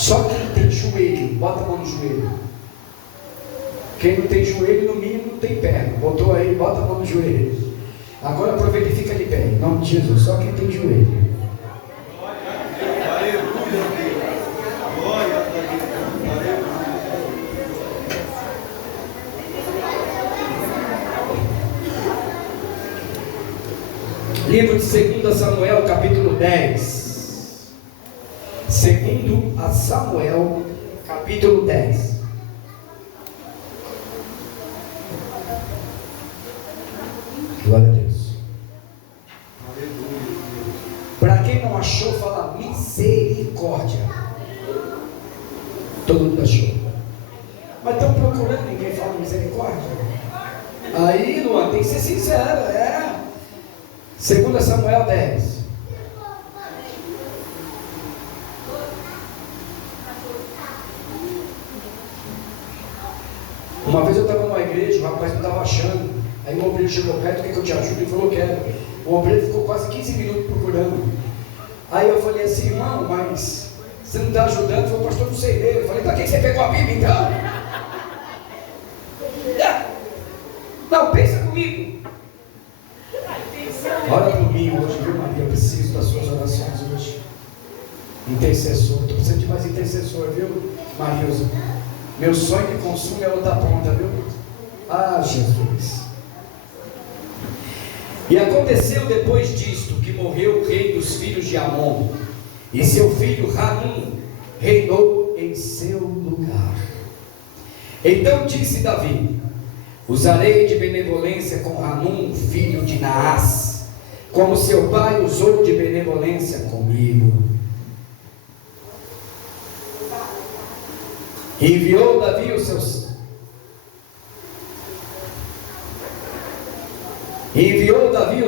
Só quem tem joelho, bota a mão no joelho. Quem não tem joelho, no mínimo não tem perna. Botou aí, bota a mão no joelho. Agora aproveita e fica de pé, em nome de Jesus. Só quem tem joelho. Livro de 2 Samuel, capítulo 10. 2 Samuel, capítulo 10. Glória a Deus. Para quem não achou, fala misericórdia. Todo mundo achou. Mas estão procurando, ninguém fala misericórdia. Aí, Luan, tem que ser sincero, 2 Samuel 10. Uma vez eu estava numa igreja, o rapaz não estava achando. Aí o obreiro chegou perto, quer que eu te ajude? Ele falou, quero. O obreiro ficou quase 15 minutos procurando. Aí eu falei assim, irmão, mas você não está ajudando? Ele falou, pastor, não sei ler. Eu falei, para que você pegou a Bíblia então? Não, pensa comigo. Ora por mim hoje, viu, Maria? Eu preciso das suas orações hoje. Intercessor, estou precisando de mais intercessor, viu, Marilza? Meu sonho de consumo é outra ponta, viu? Ah, Jesus. E aconteceu depois disto que morreu o rei dos filhos de Amon, e seu filho Hanum reinou em seu lugar. Então disse Davi: usarei de benevolência com Hanum, filho de Naás, como seu pai usou de benevolência comigo. Enviou Davi os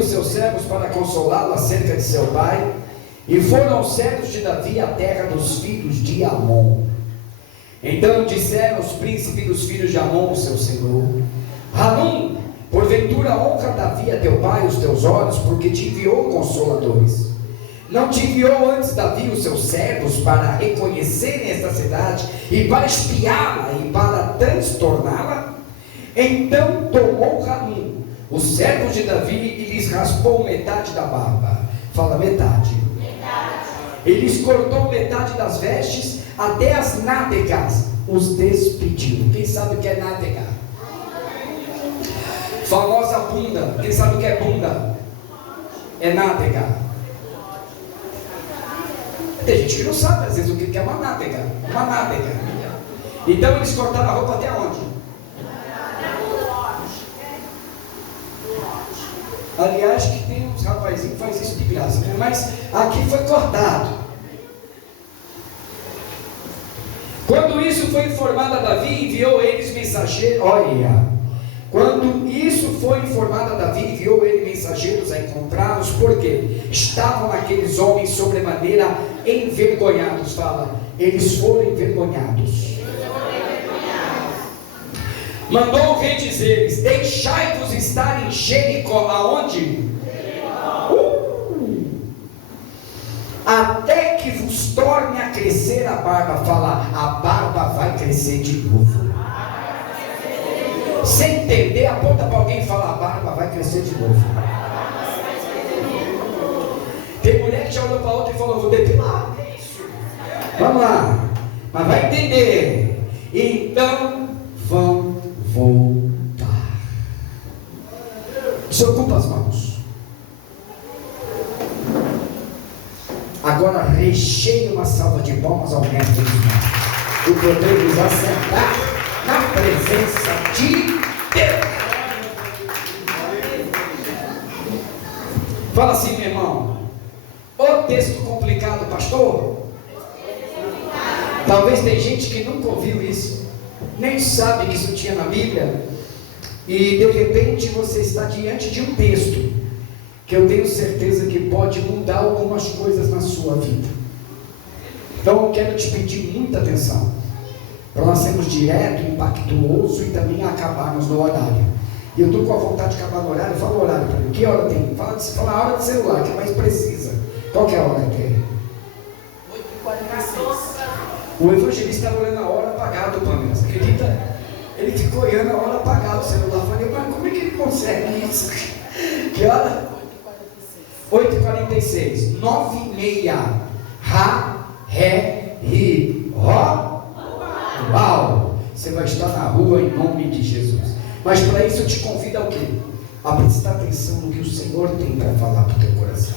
seus servos para consolá-lo acerca de seu pai, e foram os servos de Davi à terra dos filhos de Amon. Então disseram os príncipes dos filhos de Amon, seu senhor: Hanum, porventura honra Davi a teu pai os teus olhos, porque te enviou consoladores. Não te enviou antes Davi os seus servos para reconhecerem esta cidade, e para espiá-la, e para transtorná-la? Então tomou Hanum os servos de Davi e lhes raspou metade da barba. Fala metade. Ele lhes cortou metade das vestes, até as nádegas os despediu. Quem sabe o que é nádega? Famosa bunda. Quem sabe o que é bunda? É nádega. Tem gente que não sabe às vezes o que é uma nádega. Uma nádega. Então eles cortaram a roupa até onde? Aliás, que tem uns rapazinhos que faz isso de graça, né? Mas aqui foi cortado. Quando isso foi informado a Davi, enviou eles mensageiros. Quando isso foi informado a Davi, enviou ele mensageiros a encontrá-los, porque estavam aqueles homens sobremaneira envergonhados. Fala, eles foram envergonhados. Mandou o rei dizer-lhes: deixai-vos estar em Jericó. Aonde? Até que vos torne a crescer a barba. Fala, a barba vai crescer de novo. Sem entender, aponta para alguém e fala, a barba vai crescer de novo. Tem mulher que já olhou para outra e falou, vou depilar. Que isso? Vamos lá. Mas vai entender. Então vão voltar. Desocupa as mãos. Agora recheie uma salva de palmas ao mestre dos magos, o poder nos assentar na presença de Deus. Fala assim, meu irmão. O texto complicado, pastor. Talvez tem gente que nunca ouviu isso, nem sabe que isso tinha na Bíblia, e de repente você está diante de um texto que eu tenho certeza que pode mudar algumas coisas na sua vida. Então eu quero te pedir muita atenção, para nós sermos direto, impactuoso e também acabarmos no horário. E eu estou com a vontade de acabar no horário. Fala o horário para mim. Que hora tem? Fala a hora do celular, que é mais precisa. Qual que é a hora que é? 8h46. O evangelista estava olhando a hora apagada, Pamela. Você acredita? Ele ficou olhando a hora apagada o celular. Falei, mas como é que ele consegue isso? Que hora? 8h46. 9h30. Rá, ré, ri, ró. Uau! Você vai estar na rua em nome de Jesus. Mas para isso eu te convido ao quê? A prestar atenção no que o Senhor tem para falar para o teu coração.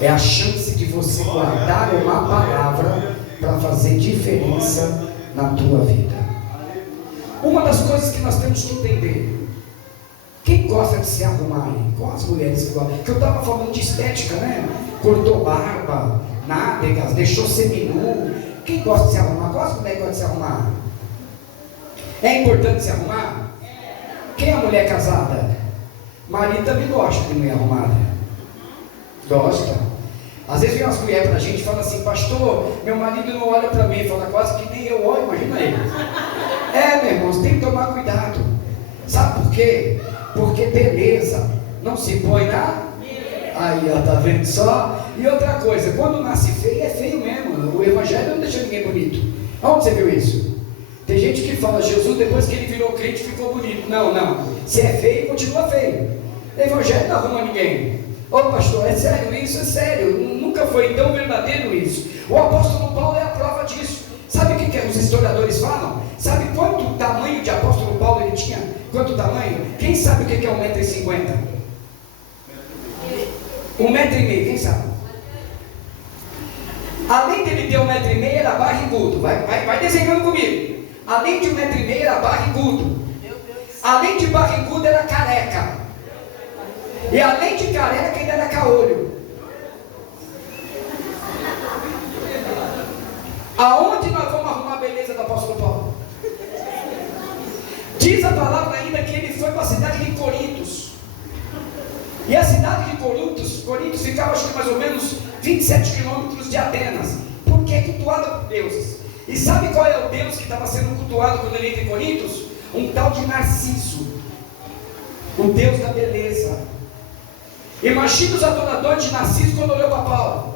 É a chance de você guardar uma palavra para fazer diferença na tua vida. Uma das coisas que nós temos que entender: quem gosta de se arrumar aí? Com as mulheres que gostam. Que eu estava falando de estética, né? Cortou barba, nádegas, deixou seminu. Quem gosta de se arrumar? Gosta como é que gosta de se arrumar? É importante se arrumar? Quem é a mulher casada? Marido também gosta de mulher arrumada. Gosta. Às vezes vem umas mulheres para a gente e fala assim: pastor, meu marido não olha para mim. Fala quase que nem eu olho, imagina ele. É, meu irmão, você tem que tomar cuidado. Sabe por quê? Porque beleza não se põe na... Aí, ó, tá vendo só? E outra coisa, quando nasce feio, é feio mesmo. O evangelho não deixa ninguém bonito. Onde você viu isso? Tem gente que fala, Jesus, depois que ele virou crente, ficou bonito. Não, não. Se é feio, continua feio. O evangelho não arruma ninguém. Ô pastor, é sério isso? É sério. Nunca foi tão verdadeiro isso. O apóstolo Paulo é a prova disso. Sabe o que os historiadores falam? Sabe quanto tamanho de apóstolo Paulo ele tinha? Quanto tamanho? Quem sabe o que é 1,50 m? 1,5 m, quem sabe? Além dele ter 1,5 m, era barrigudo. Vai desenhando comigo. Além de 1,5 m, era barrigudo. Além de barrigudo, era careca. E além de careca, ainda era caolho. Aonde nós vamos arrumar a beleza do apóstolo Paulo? Diz a palavra ainda que ele foi para a cidade de Corintos. E a cidade de Corintos ficava, acho que mais ou menos 27 quilômetros de Atenas, porque é cultuada por deuses. E sabe qual é o deus que estava sendo cultuado quando ele entra em Corintos? Um tal de Narciso, o deus da beleza. Imagina os adoradores de Narciso quando olhou para Paulo.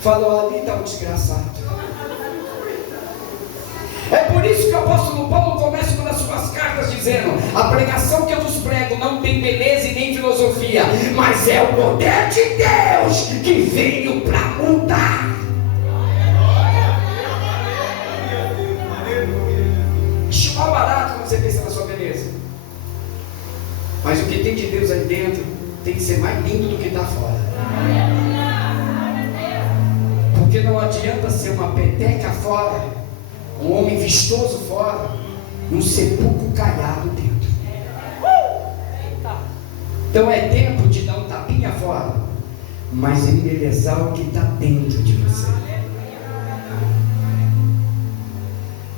Falou, ali está um desgraçado. É por isso que o apóstolo Paulo começa uma das suas cartas dizendo: a pregação que eu vos prego não tem beleza e nem filosofia, mas é o poder de Deus que veio para mudar. Acho mal barato quando você pensa na sua beleza, mas o que tem de Deus aí dentro tem que ser mais lindo do que está fora. Porque não adianta ser uma peteca fora, um homem vistoso fora, e um sepulcro caiado dentro. Então é tempo de dar um tapinha fora, mas embelezar o que está dentro de você.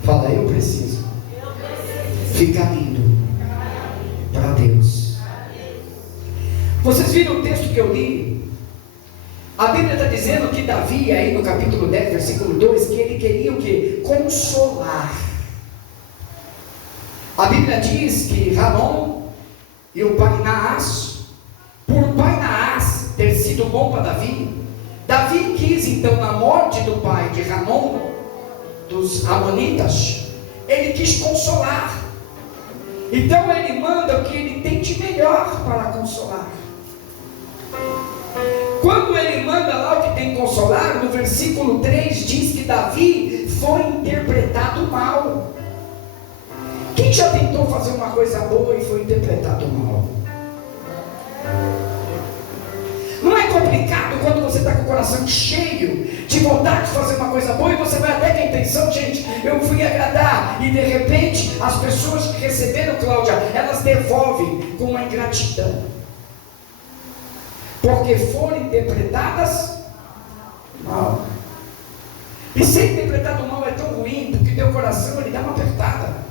Fala, eu preciso ficar lindo para Deus. Vocês viram o texto que eu li? A Bíblia está dizendo que Davi, aí no capítulo 10, versículo 2, que ele queria o quê? Consolar. A Bíblia diz que Ramon e o pai Naás, por o pai Naás ter sido bom para Davi, Davi quis então, na morte do pai de Ramon, dos Amonitas, ele quis consolar. Então ele manda o que ele tem de melhor para consolar. Quando ele manda lá o que tem que consolar, no versículo 3 diz que Davi foi interpretado mal. Quem já tentou fazer uma coisa boa e foi interpretado mal? Não é complicado quando você está com o coração cheio de vontade de fazer uma coisa boa e você vai até com a intenção, gente, eu fui agradar, e de repente as pessoas que receberam, Cláudia, elas devolvem com uma ingratidão, porque foram interpretadas mal. E ser interpretado mal é tão ruim, porque teu coração ele dá uma apertada,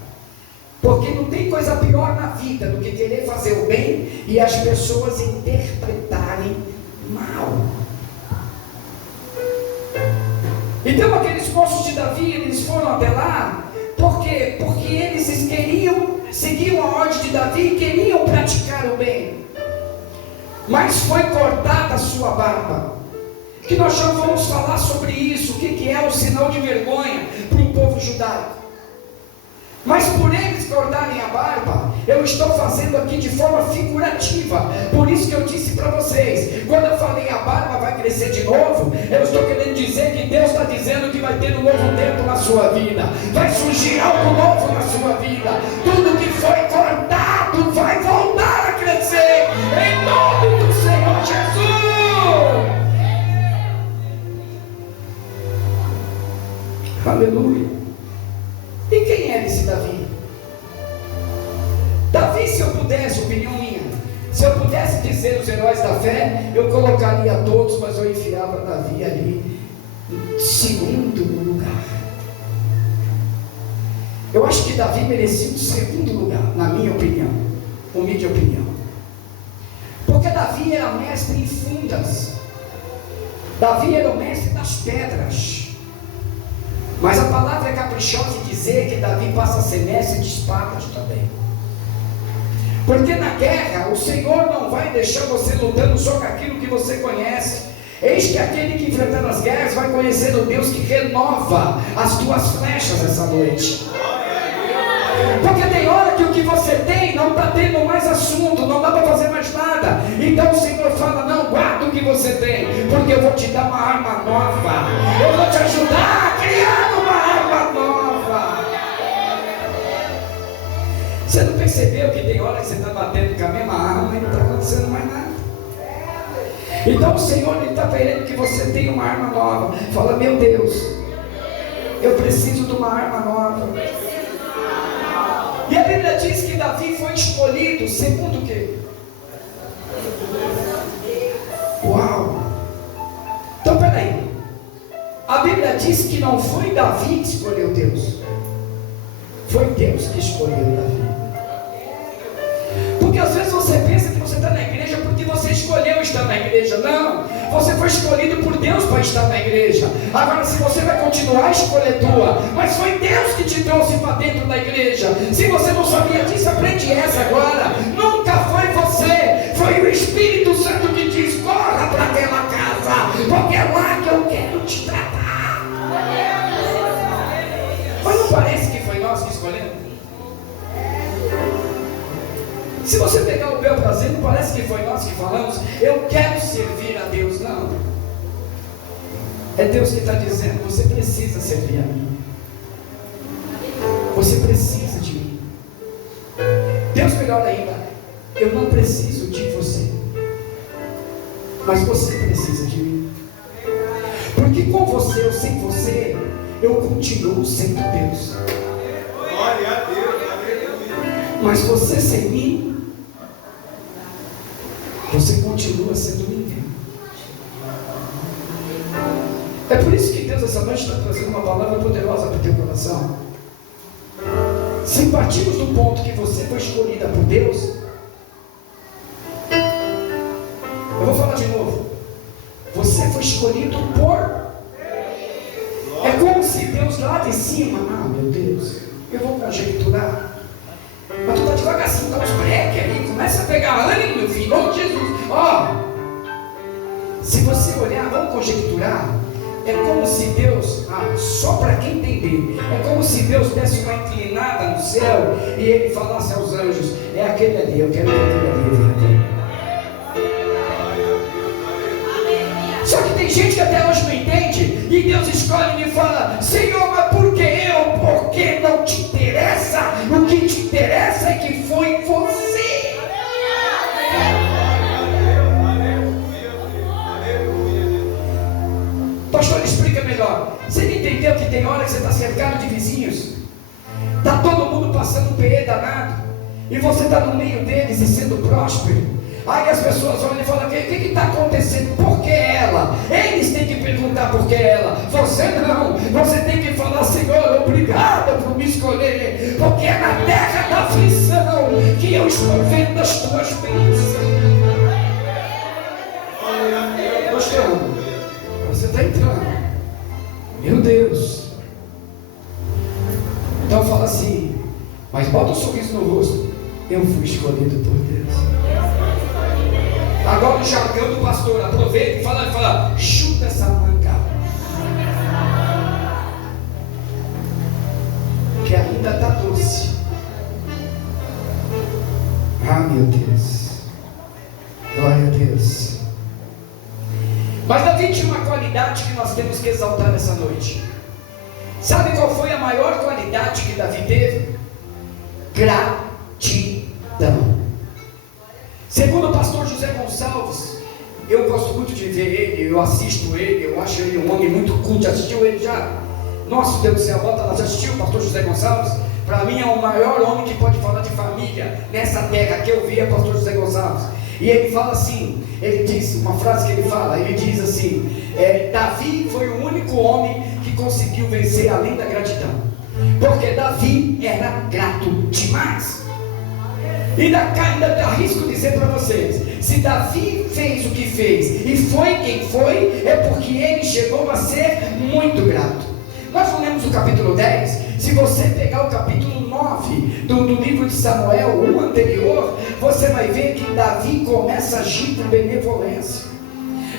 porque não tem coisa pior na vida do que querer fazer o bem e as pessoas interpretarem mal. Então aqueles moços de Davi, eles foram até lá, por quê? Porque eles seguiam a ordem de Davi e queriam praticar o bem. Mas foi cortada a sua barba. que nós já vamos falar sobre isso, o que é o sinal de vergonha para um povo judaico. Mas por eles cortarem a barba, eu estou fazendo aqui de forma figurativa. Por isso que eu disse para vocês, quando eu falei a barba vai crescer de novo, eu estou querendo dizer que Deus está dizendo que vai ter um novo tempo na sua vida, vai surgir algo novo na sua vida. Tudo que foi cortado vai voltar a crescer, em nome do Senhor Jesus. Aleluia. E quem era esse Davi? Davi, se eu pudesse, opinião minha, se eu pudesse dizer os heróis da fé, eu colocaria todos, mas eu enfiava Davi ali em segundo lugar. Eu acho que Davi merecia um segundo lugar, na minha opinião, humilde opinião, porque Davi era mestre em fundas, Davi era o mestre das pedras. Mas a palavra é caprichosa em dizer que Davi passa a ser mestre de espadas também. Porque na guerra, o Senhor não vai deixar você lutando só com aquilo que você conhece. Eis que aquele que enfrentando as guerras vai conhecer o Deus que renova as tuas flechas essa noite. Porque tem hora que o que você tem não está tendo mais assunto, não dá para fazer mais nada. Então o Senhor fala, não, guarda o que você tem, porque eu vou te dar uma arma nova. Eu vou te ajudar a criar uma arma nova. Você não percebeu que tem hora que você está batendo com a mesma arma e não está acontecendo mais nada? Então o Senhor está querendo que você tenha uma arma nova. Fala, meu Deus, eu preciso de uma arma nova. E a Bíblia diz que Davi foi escolhido segundo o quê? Uau! Então peraí, a Bíblia diz que não foi Davi que escolheu Deus, foi Deus que escolheu Davi. Porque às vezes você pensa que você está na igreja porque você escolheu estar na igreja. Não, você foi escolhido por Deus para estar na igreja. Agora, se você vai continuar, a escolha é tua, mas foi Deus que te trouxe para dentro da igreja. Se você não sabia disso, aprende essa agora. Nunca foi você, foi o Espírito Santo que diz, corra para aquela casa, porque é lá que eu quero te tratar. Mas não parece que foi nós que escolhemos? Se você pegar o bel prazer, não parece que foi nós que falamos, eu quero servir a Deus? Não, é Deus que está dizendo, você precisa servir a mim, você precisa de mim. Deus, melhor ainda, eu não preciso de você, mas você precisa de mim, porque com você ou sem você, eu continuo sendo Deus. Glória a Deus, aleluia. Mas você sem mim, você continua sendo ninguém. É por isso que Deus essa noite está trazendo uma palavra poderosa para o teu coração. Se partimos do ponto que você foi escolhida por Deus, eu vou falar de novo, você foi escolhido por, é como se Deus lá de cima, meu Deus, eu vou conjecturar, mas tu está devagarzinho, dá uns breques aí, começa a pegar ânimo, meu filho, em nome de Jesus. Se você olhar, vamos conjecturar, é como se Deus, só para quem entender, é como se Deus desse uma inclinada no céu e ele falasse aos anjos, é aquele ali, eu quero aquele ali. Só que tem gente que até hoje não entende, e Deus escolhe e fala, Senhor, mas por que eu? Porque não te interessa, o que te interessa é que foi você. Pastor, explica melhor. Você não entendeu que tem hora que você está cercado de vizinhos, está todo mundo passando um perê danado, e você está no meio deles e sendo próspero? Aí as pessoas olham e falam, o que está acontecendo? Por que ela? Eles têm que perguntar por que ela. Você não, você tem que falar, Senhor, obrigado por me escolher, porque é na terra da aflição que eu estou vendo as tuas bênçãos. Pastor, você está entrando, meu Deus. Então fala assim, mas bota um sorriso no rosto, eu fui escolhido por Deus. Agora o jargão do pastor, aproveita e fala, chuta essa Mas Davi tinha uma qualidade que nós temos que exaltar nessa noite. Sabe qual foi a maior qualidade que Davi teve? Gratidão. Segundo o pastor José Gonçalves, eu gosto muito de ver ele, eu assisto ele, eu acho ele um homem muito culto. Já assistiu ele já? Nossa, Deus do céu, bota lá, já assistiu o pastor José Gonçalves? Para mim é o maior homem que pode falar de família nessa terra que eu vi, é o pastor José Gonçalves. E ele fala assim, ele diz, uma frase que ele fala, ele diz assim, Davi foi o único homem que conseguiu vencer além da gratidão, porque Davi era grato demais. E ainda arrisco dizer para vocês, se Davi fez o que fez e foi quem foi, é porque ele chegou a ser muito grato. Nós não lemos o capítulo 10, se você pegar o capítulo 9 do livro de Samuel, o anterior, você vai ver que Davi começa a agir com benevolência.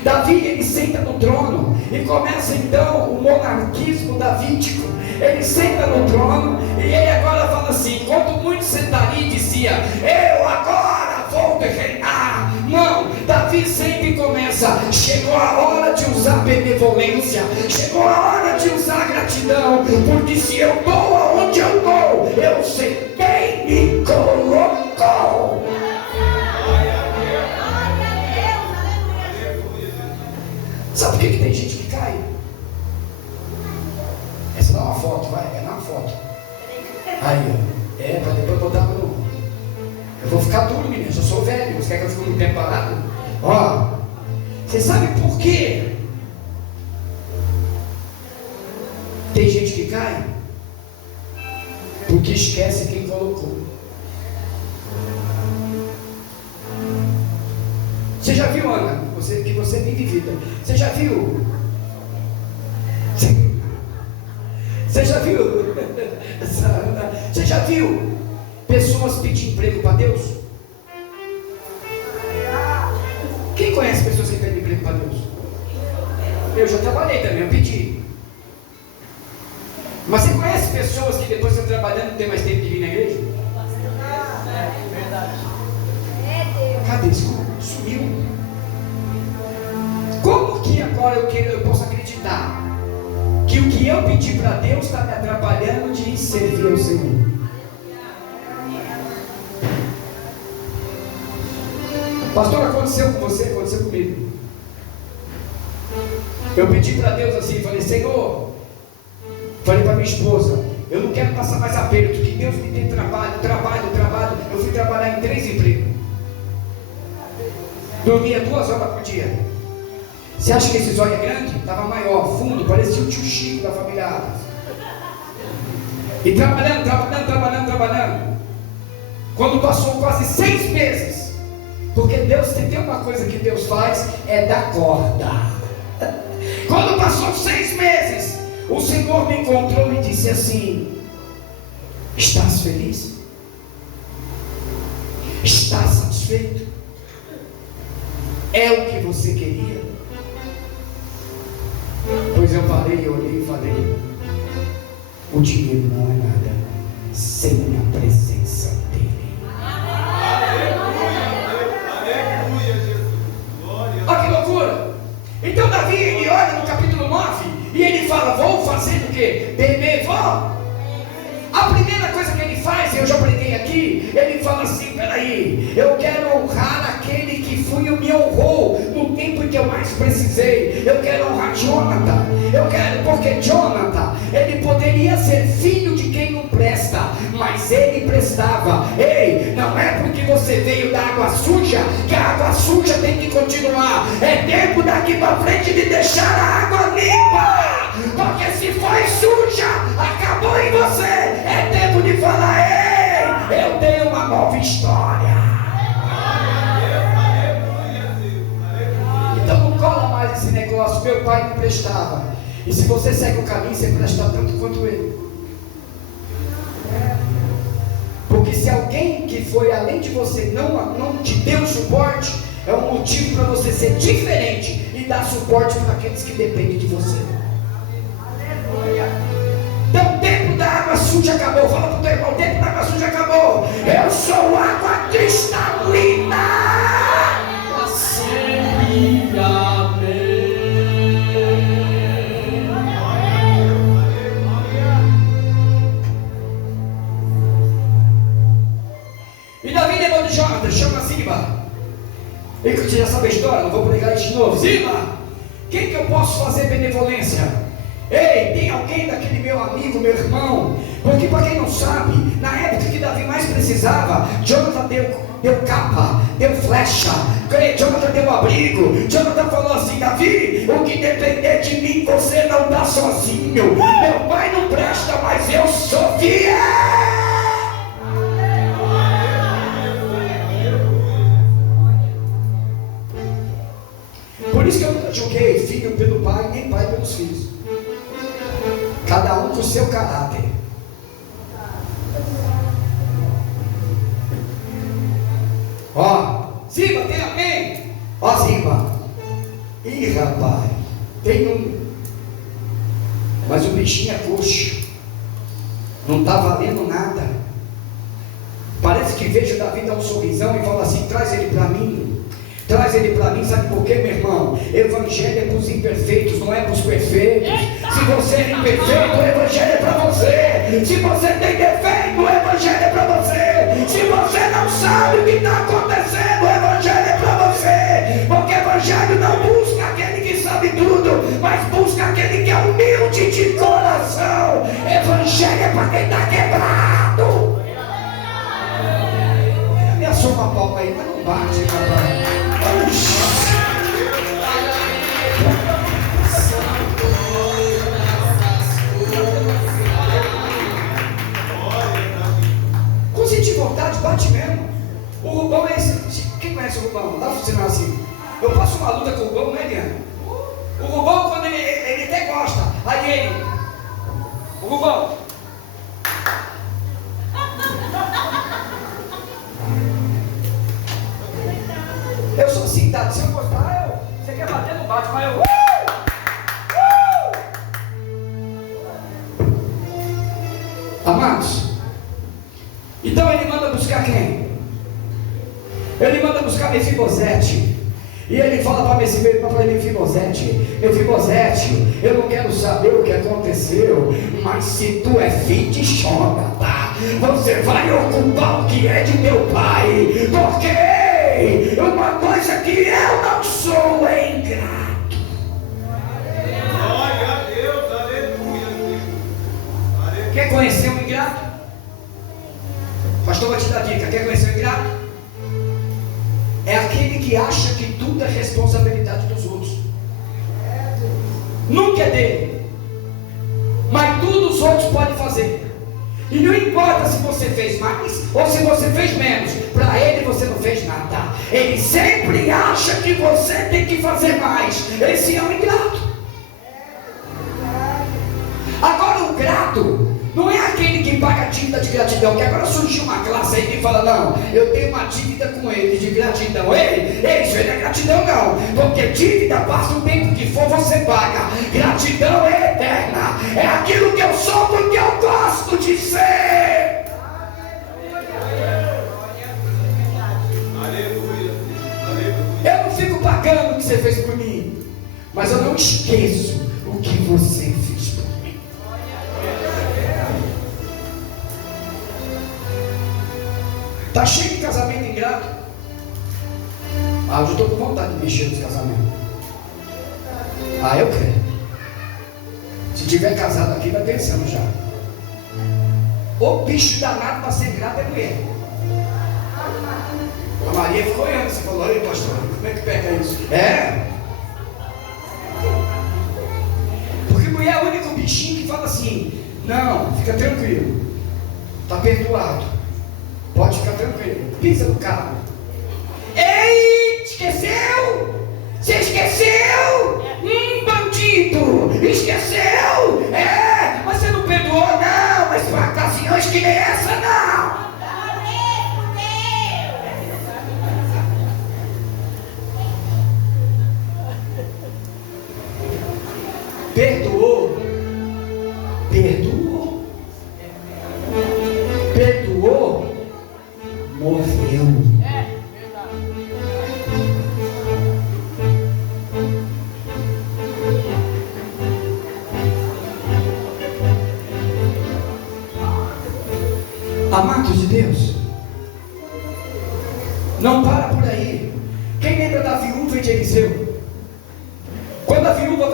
Davi, ele senta no trono e começa então o monarquismo davídico. Ele senta no trono e ele agora fala assim, quando muitos sentariam e dizia, eu agora vou reinar. Não, Davi sempre começa, chegou a hora de usar benevolência, chegou a hora de usar gratidão, porque se eu estou aonde eu estou, eu sei quem me colocou. Sabe por que tem gente que cai? Essa dá uma foto, vai, é uma foto. Aí, ó, para depois botar no... Eu vou ficar duro, menino, eu sou velho, você quer que eu fique muito tempo parado? Ó, você sabe por quê? Tem gente que cai porque esquece quem colocou. Você já viu, Ana? Que você vive vida. Você já viu? Você já viu? Você já viu pessoas pedir emprego para Deus? Quem conhece pessoas que pedem emprego para Deus? Eu já trabalhei também, eu pedi. Mas você conhece pessoas que depois estão trabalhando e não tem mais tempo de vir na igreja? Cadê isso? Sumiu. Como que agora eu posso acreditar que o que eu pedi para Deus está me atrapalhando de servir ao Senhor? Pastor, aconteceu com você? Aconteceu comigo. Eu pedi para Deus assim, falei, Senhor, falei para minha esposa, eu não quero passar mais aperto, que Deus me dê trabalho. Eu fui trabalhar em 3 empregos. Dormia 2 horas por dia. Você acha que esse zóio é grande? Estava maior, fundo, parecia o tio Chico da família Adams. E trabalhando. Quando passou quase 6 meses, porque Deus, tem uma coisa que Deus faz, é dar corda. Quando passou 6 meses, o Senhor me encontrou e disse assim, estás feliz? Estás satisfeito? É o que você queria? Pois eu parei, eu olhei e falei, o dinheiro não é nada sem a presença dele. Olha que loucura! Então Davi, ele olha no capítulo 9 e ele fala, vou fazer o quê? Benevolência. A primeira coisa que ele faz, eu já preguei aqui, ele fala assim, peraí, eu quero honrar aquele que me honrou no tempo em que eu mais precisei. Eu quero honrar Jonathan, porque Jonathan, ele poderia ser filho de quem não presta, mas ele prestava. Ei, não é porque você veio da água suja, que a água suja tem que continuar. É tempo daqui para frente de deixar a água limpa, porque se foi suja, acabou em você. É tempo de falar, ei, eu tenho uma nova história. Então não cola mais esse negócio, meu pai me prestava. E se você segue o caminho, você presta tanto quanto ele. Porque se alguém que foi além de você não te deu suporte, é um motivo para você ser diferente e dar suporte para aqueles que dependem de você. Então o tempo da água suja acabou. Fala para o teu irmão, o tempo da água suja acabou. Eu sou água cristalina. Sempre amém. eu posso fazer benevolência? Ei, tem alguém daquele meu amigo, meu irmão? Porque para quem não sabe, na época que Davi mais precisava, Jonathan deu capa, deu flecha, Jonathan deu abrigo. Jonathan falou assim: Davi, o que depender de mim, você não está sozinho. Meu pai não presta, mas eu sou fiel. Por isso que eu nunca julguei filho pelo pai, nem pai pelos filhos. Cada um com o seu caráter. Ó, Ziba, tem alguém? Ó, Ziba. Ih, rapaz, tem um. Mas o bichinho é coxo. Não está valendo nada. Parece que vejo Davi dar um sorrisão e fala assim: traz ele para mim. Traz ele para mim, sabe por quê, meu irmão? Evangelho é para os imperfeitos, não é para os perfeitos. Se você é imperfeito, o Evangelho é para você. Se você tem defeito, o Evangelho é para você. Se você não sabe o que está acontecendo, o Evangelho é para você. Porque o Evangelho não busca aquele que sabe tudo, mas busca aquele que é humilde de coração. Evangelho é para quem está quebrado. Me assoma a palma aí, mas não bate, rapaz. Quando sentir vontade, bate mesmo. O Rubão é esse. Quem conhece o Rubão? Dá um sinal assim. Eu passo uma luta com o Rubão, não é, Diana? O Rubão, quando ele até gosta. Aí ele. O Rubão. Eu sou assim, tá? Se eu gostar, você quer bater, não bate, mas eu. Amados, então ele manda buscar quem? Ele manda buscar Mefibosete. E ele fala para Mefibosete: Mefibosete, eu não quero saber o que aconteceu, mas se tu é filho de Jonathan, tá? Você vai ocupar o que é de meu pai, porque uma coisa que eu não sou é ingrato. Glória a Deus, aleluia. Quer conhecer um ingrato? Pastor vai te dar dica. Quer conhecer um ingrato? É aquele que acha que tudo é responsabilidade dos outros. Nunca é dele, mas tudo os outros podem fazer. E não importa se você fez mais ou se você fez menos, para ele você não fez nada. Ele sempre acha que você tem que fazer mais. Esse é um ingrato. Agora o grato não é aquele que paga dívida de gratidão, que agora surgiu uma classe aí que fala: não, eu tenho uma dívida com ele de gratidão. Isso não é gratidão não, porque dívida passa o tempo que for, você paga. Gratidão é eterna, é aquilo que eu sou porque eu gosto de ser. Aleluia. Eu não fico pagando o que você fez por mim, mas eu não esqueço o que você fez por mim. Está cheio de casamento ingrato. Eu já estou com vontade de mexer nos casamentos. Eu quero. Se tiver casado aqui, vai pensando já. O bicho danado para ser ingrato é mulher. A Maria ficou olhando, você falou: olha, pastor, como é que pega isso? Porque mulher é o único bichinho que fala assim: não, fica tranquilo, está perdoado, pode ficar tranquilo, pisa no carro. Ei, esqueceu? Você esqueceu? Bandido, esqueceu? Mas você não perdoou, não, mas para ocasiões que nem essa, não. Perdoou, morreu. Amados de Deus, não para por aí. Quem lembra da viúva de Eliseu? Quando a viúva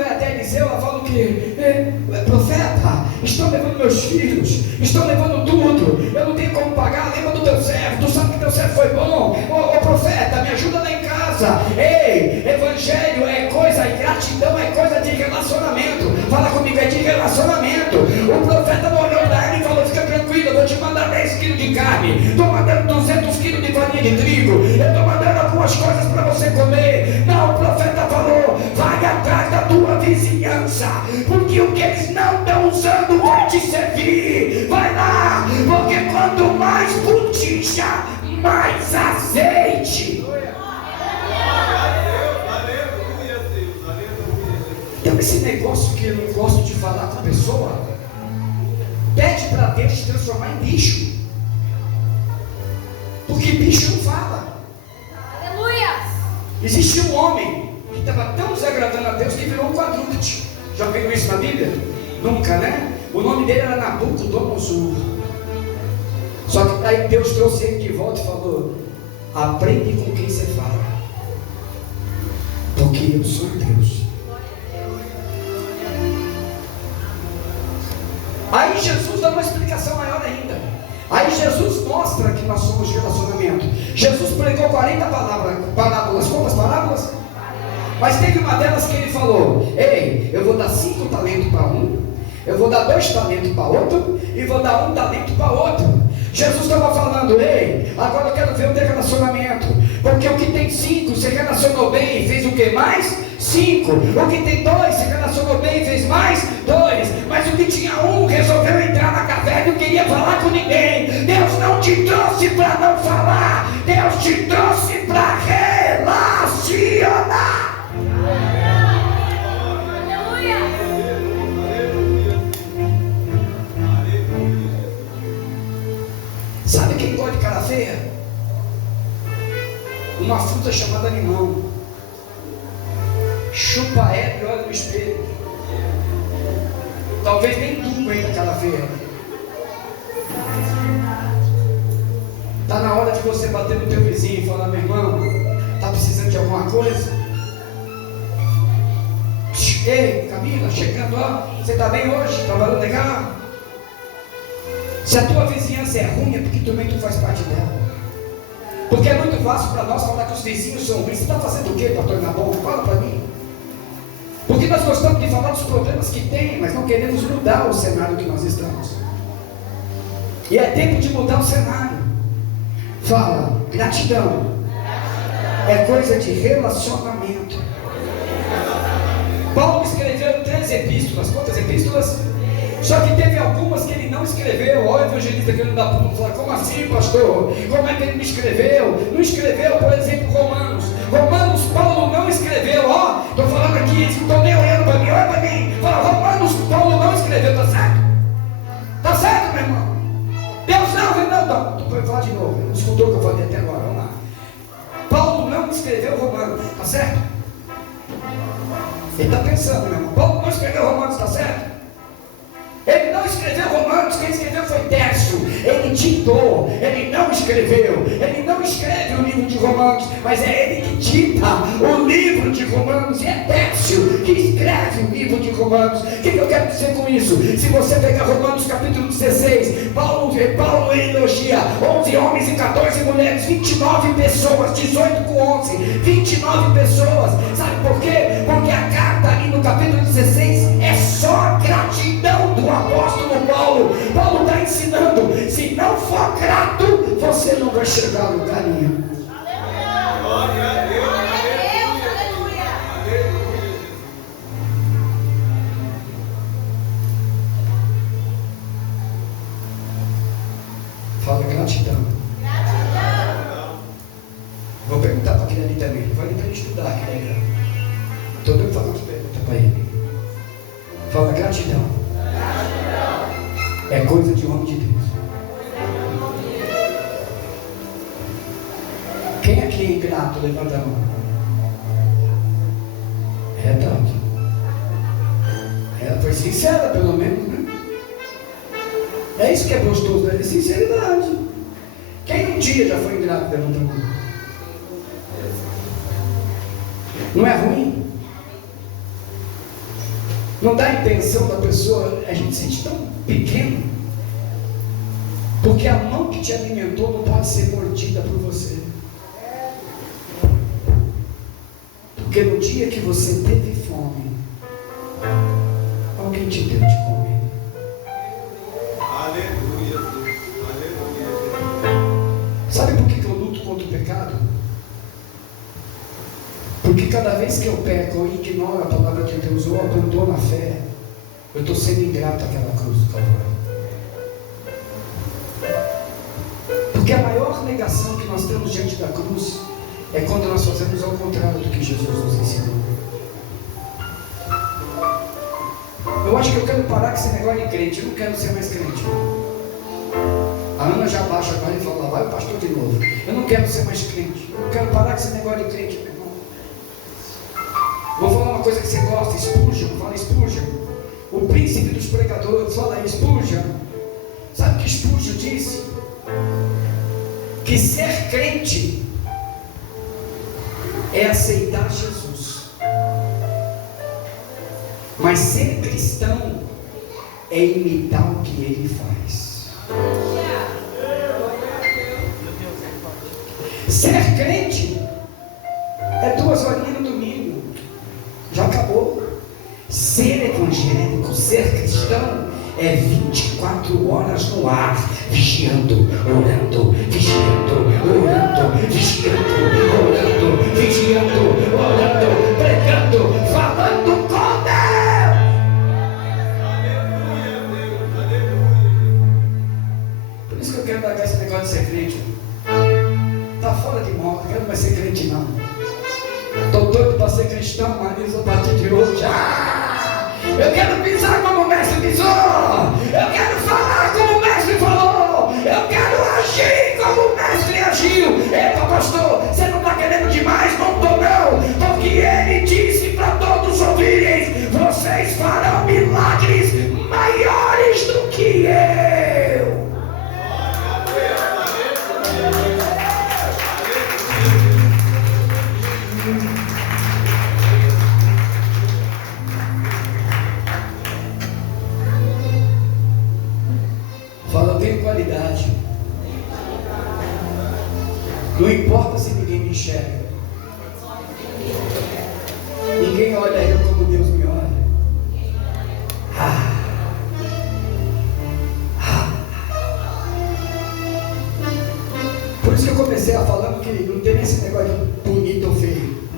Eliseu, ela fala o quê? Profeta, estão levando meus filhos, estão levando tudo, eu não tenho como pagar, lembra do teu servo, tu sabe que teu servo foi bom, ô profeta, me ajuda lá em casa. Ei, evangelho é coisa, e gratidão é coisa de relacionamento. Fala comigo, é de relacionamento. O profeta não olhou para ele e falou: fica tranquilo, eu vou te mandar 10 quilos de carne, estou mandando 200 quilos de farinha de trigo, eu estou mandando algumas coisas para você comer. Não, o profeta falou: vai atrás da tua vizinhança, porque o que eles não estão usando vai te servir. Vai lá, porque quanto mais botija, mais azeite. Então esse negócio que eu não gosto de falar com a pessoa, pede para Deus te transformar em bicho, porque bicho não fala. Aleluia! Existe um homem que estava tão desagradando a Deus que virou um quadrúpede. Já viram isso na Bíblia? Nunca, né? O nome dele era Nabucodonosor. Só que aí Deus trouxe ele de volta e falou: aprende com quem você fala, porque eu sou Deus. Aí Jesus dá uma explicação maior ainda. Aí Jesus mostra que nós somos relacionamento. Jesus pregou 40 parábolas. Quantas parábolas? Mas teve uma delas que ele falou: ei, eu vou dar 5 talentos para um, eu vou dar 2 talentos para outro, e vou dar 1 talento para outro. Jesus estava falando: ei, agora eu quero ver o teu relacionamento, porque o que tem 5 se relacionou bem e fez o que mais? 5. O que tem 2 se relacionou bem e fez mais? 2. Mas o que tinha 1 resolveu entrar na caverna e não queria falar com ninguém. Deus não te trouxe para não falar, Deus te trouxe para relacionar. Sabe quem gosta de cara feia? Uma fruta chamada limão. Chupa ela e olha no espelho. Talvez nem tu aguenta cara feia. Está na hora de você bater no teu vizinho e falar: meu irmão, está precisando de alguma coisa? Ei, Camila, chegando, ó, você está bem hoje? Trabalhando legal? Se a tua vizinhança é ruim, é porque também tu faz parte dela. Porque é muito fácil para nós falar que os vizinhos são ruins. Você está fazendo o que para tornar bom? Fala para mim. Porque nós gostamos de falar dos problemas que tem, mas não queremos mudar o cenário que nós estamos. E é tempo de mudar o cenário. Fala, gratidão é coisa de relacionamento. Paulo escreveu 3 epístolas. Quantas epístolas? Só que teve algumas que ele não escreveu. Olha o evangelista que não dá ponto. Fala: como assim, pastor? Como é que ele me escreveu? Não escreveu, por exemplo, Romanos. Romanos, Paulo não escreveu. Ó, estou falando aqui, eles não estão nem olhando para mim. Olha para mim. Fala: Romanos, Paulo não escreveu. Tá certo? Tá certo, meu irmão? Deus não. Tu pode falar de novo. Não escutou o que eu falei até agora. Vamos lá. Paulo não escreveu Romanos. Tá certo? Ele está pensando, meu irmão. Paulo não escreveu Romanos. Tá certo? Ele não escreveu Romanos, quem escreveu foi Tércio. Ele ditou, ele não escreveu. Ele não escreve o livro de Romanos, mas é ele que dita o livro de Romanos. E é Tércio que escreve o livro de Romanos. O que eu quero dizer com isso? Se você pegar Romanos capítulo 16, Paulo elogia 11 homens e 14 mulheres, 29 pessoas, 18 com 11, 29 pessoas. Sabe por quê? Porque a carta ali no capítulo 16 é só gratidão do apóstolo Paulo. Paulo está ensinando: se não for grato, você não vai chegar a lugar nenhum. Glória a Deus, aleluia. Fala gratidão. Vou perguntar para aquele ali também. Vai ali para ele estudar aquele ali. Estou doido para fazer umas perguntas para ele. Fala gratidão. É coisa de homem de Deus. Quem aqui é ingrato? Levanta a mão. É tanto. Ela foi sincera, pelo menos, né? É isso que é gostoso, né? É sinceridade. Quem um dia já foi ingrato? Levanta a mão. Não é ruim? Não dá a intenção da pessoa, a gente se sente tão pequeno, porque a mão que te alimentou não pode ser mordida por você. Porque no dia que você teve fome, alguém te deu de comer. Aleluia, Deus. Aleluia. Sabe por que eu luto contra o pecado? Porque cada vez que eu peco ou ignoro a palavra de Deus ou abandono a fé, eu estou sendo ingrato àquela cruz do Calvário. Porque a maior negação que nós temos diante da cruz é quando nós fazemos ao contrário do que Jesus nos ensinou. Eu acho que eu quero parar com esse negócio de crente. Eu não quero ser mais crente. A Ana já baixa agora e fala, vai o pastor de novo. Eu não quero ser mais crente. Eu quero parar com esse negócio de crente, meu irmão. Vou falar uma coisa que você gosta, Spurgeon. Fala Spurgeon. O príncipe dos pregadores, fala aí, Spurgeon. Sabe o que Spurgeon disse? Que ser crente é aceitar Jesus, mas ser cristão é imitar o que ele faz. Ser crente é 2 horinhas no domingo, já acabou. Ser evangélico, ser cristão é 24 horas no ar, vigiando, orando, vigiando, orando, vigiando, orando, vigiando, orando, pregando, falando com Deus. Aleluia, Deus. Aleluia. Por isso que eu quero largar esse negócio de ser crente. Está fora de moda, eu quero mais ser crente não. Estou doido para ser cristão, mas a partir de hoje. Eu quero pisar como o mestre pisou. Eu quero falar como o mestre falou. Eu quero agir como o mestre agiu. Epa, pastor, você não está querendo demais? Não estou não. Porque ele disse para todos ouvirem: vocês farão milagres maiores do que eu. Fala, eu tenho qualidade. Não importa se ninguém me enxerga. Ninguém olha eu como Deus me olha. Por isso que eu comecei a falando que não tem esse negócio de bonito ou feio.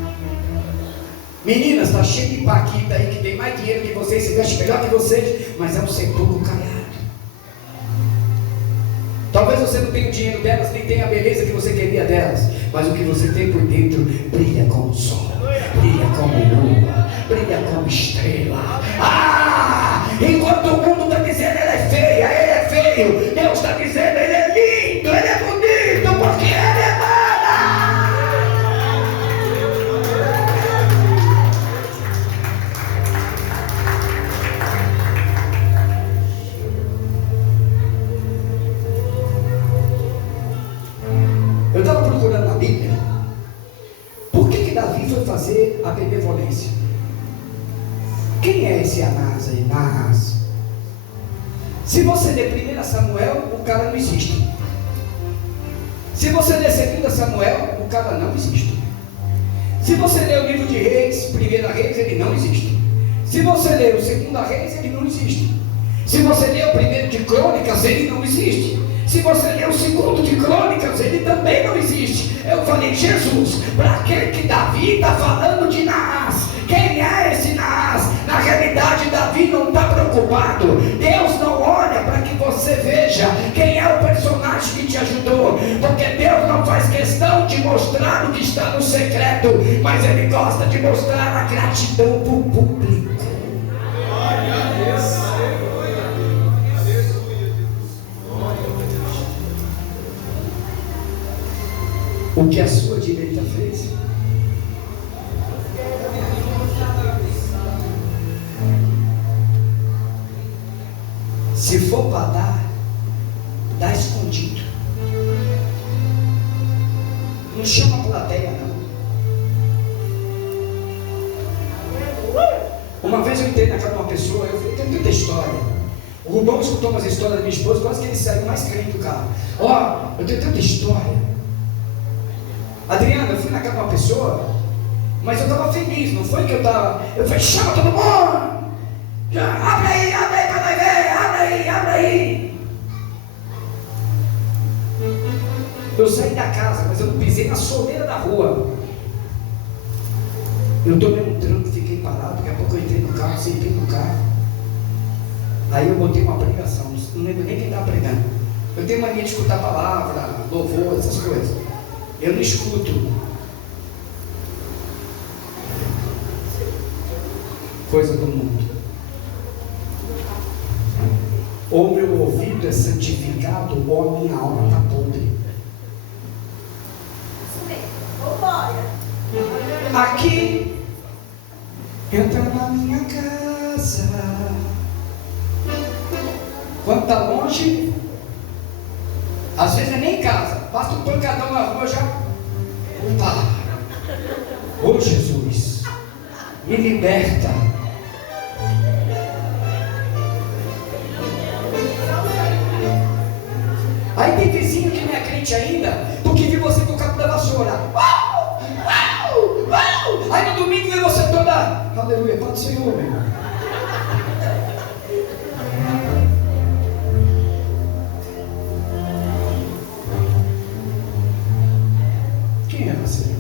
Meninas, está cheio de paquita aí que tem mais dinheiro que vocês, se veste melhor que vocês, mas é um sepulcro caiado. Talvez você não tenha o dinheiro delas, nem tenha a beleza que você queria delas, mas o que você tem por dentro brilha como o sol, brilha como lua, brilha como estrela. Enquanto o mundo está dizendo ela é feia, ele é feio, Deus está dizendo ele é lindo, ele é bonito, porque ele é mana. Eu estava procurando na Bíblia por que Davi foi fazer a benevolência. Quem é esse Anás aí? Naás. Se você ler 1 Samuel, o cara não existe. Se você ler 2 Samuel, o cara não existe. Se você ler o livro de Reis, 1 Reis, ele não existe. Se você ler o 2 Reis, ele não existe. Se você ler o 1 de Crônicas, ele não existe. Se você ler o 2 de Crônicas, ele também não existe. Eu falei, Jesus, para que Davi está falando de Naás? Quem é esse Naás? Na realidade, Davi não está preocupado. Deus não olha para que você veja quem é o personagem que te ajudou, porque Deus não faz questão de mostrar o que está no secreto, mas Ele gosta de mostrar a gratidão para o público. Glória a Deus. Aleluia. Aleluia, Deus. O que a sua direita fez, se for para dar, dá escondido. Não chama a plateia não. Uma vez vez eu entrei na casa de uma pessoa, eu falei, tem tanta história. O Rubão escutou umas histórias da minha esposa, quase que ele saiu mais crente do carro. Ó, eu tenho tanta história. Adriana, eu fui na casa de uma pessoa, mas eu estava feliz, não foi que eu estava. Eu falei, chama todo mundo! Abre aí para nós ver, abre aí. Eu saí da casa, mas eu não pisei na soleira da rua. Eu tomei um tranco, fiquei parado, daqui a pouco eu entrei no carro, sentei no carro. Aí eu botei uma pregação, não lembro nem quem estava pregando. Eu tenho mania de escutar palavra, louvor, essas coisas. Eu não escuto coisa do mundo. Ou meu ouvido é santificado, ou a minha alma está podre. Aqui, entra na minha casa. Quando está longe, às vezes é nem em casa, basta um pancadão na rua já. Opa! Ô Jesus, me liberta. Aí tem vizinho que não é crente ainda, porque viu você com o cabo da vassoura. Uau! Uau! Uau! Aí no domingo vê você toda. Aleluia, pode ser Senhor, meu irmão. Quem é você?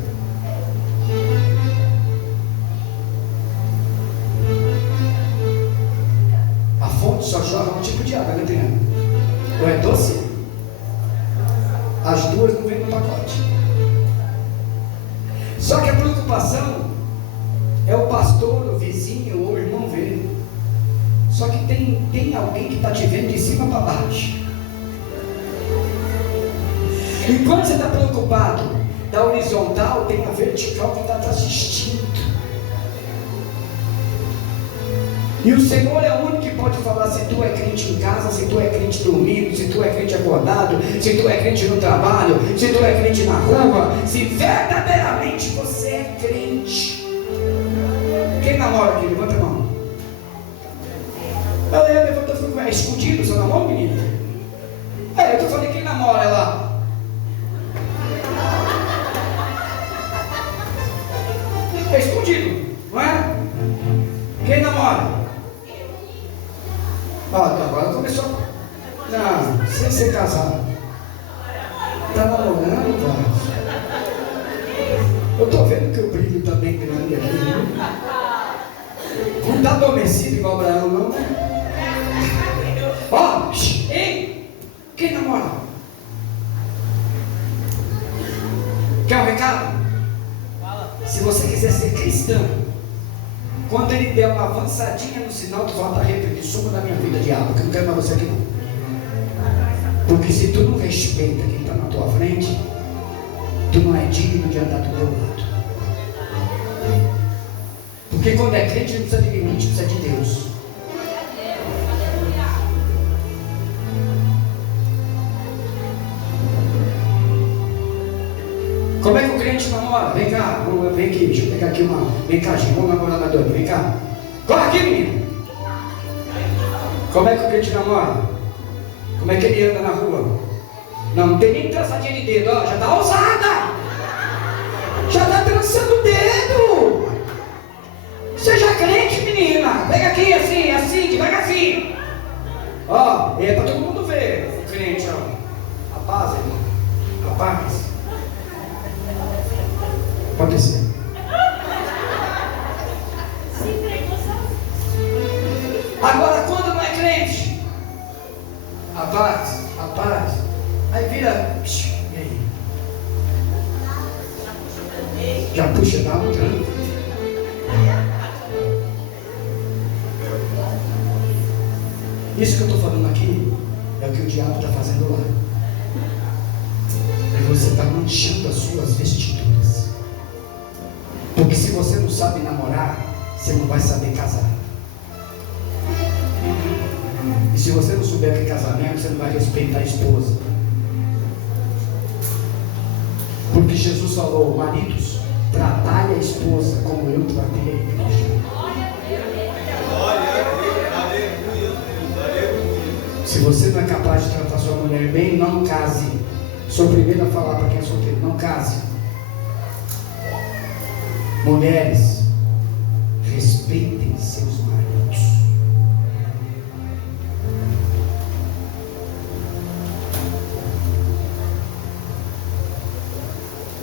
A fonte só joga um tipo de água, né, Adriana? Ou é doce? As duas não vêm no pacote. Só que a preocupação é o pastor, o vizinho ou o irmão ver. Só que tem alguém que está te vendo de cima para baixo. E quando você está preocupado da horizontal, tem a vertical que está te assistindo. E o Senhor é o único que pode falar se tu é crente em casa, se tu é crente dormindo, se tu é crente acordado, se tu é crente no trabalho, se tu é crente na rua, se verdadeiramente você é crente. Quem namora aqui? Levanta a mão. Ela levanta, é escondido o seu namoro, menino? Eu estou falando quem namora lá. É escondido, não é? Quem namora? Agora começou. Não, sem ser casado. Está namorando, Vasco? Eu estou vendo que o brilho está bem grande aqui. Não está adormecido igual Abraão, não, né? Ei! Quem namora? Quer um recado? Se você quiser ser cristão, quando ele der uma avançadinha no sinal, tu volta a repetir: suma da minha vida, diabo, que eu não quero mais você aqui não. Porque se tu não respeita quem está na tua frente, tu não é digno de andar do teu lado. Porque quando é crente, não precisa de limite, precisa de Deus. Como é que o crente namora? Vem cá, vem aqui, deixa eu pegar aqui uma. Vem cá, gente, vamos namorar na doida, vem cá. Corre aqui, menino. Como é que o crente namora? Como é que ele anda na rua? Não tem nem trançadinha de dedo, ó, já está ousada. Já está trançando o dedo. Seja crente, menina. Pega aqui, assim, devagarzinho. Ó, é para todo mundo ver o crente, ó. A paz, irmão. A paz. Pode ser. Agora, quando não é crente, a paz, aí vira, e aí? Já puxa, dá um tranco. Isso que eu estou falando aqui é o que o diabo está fazendo lá. E você está manchando as suas vestiduras. Porque se você não sabe namorar, você não vai saber casar. E se você não souber o que é casamento, você não vai respeitar a esposa. Porque Jesus falou: maridos, tratai a esposa como eu tratei a igreja. Se você não é capaz de tratar sua mulher bem, não case. Sou o primeiro a falar para quem é solteiro, não case. Mulheres, respeitem seus maridos.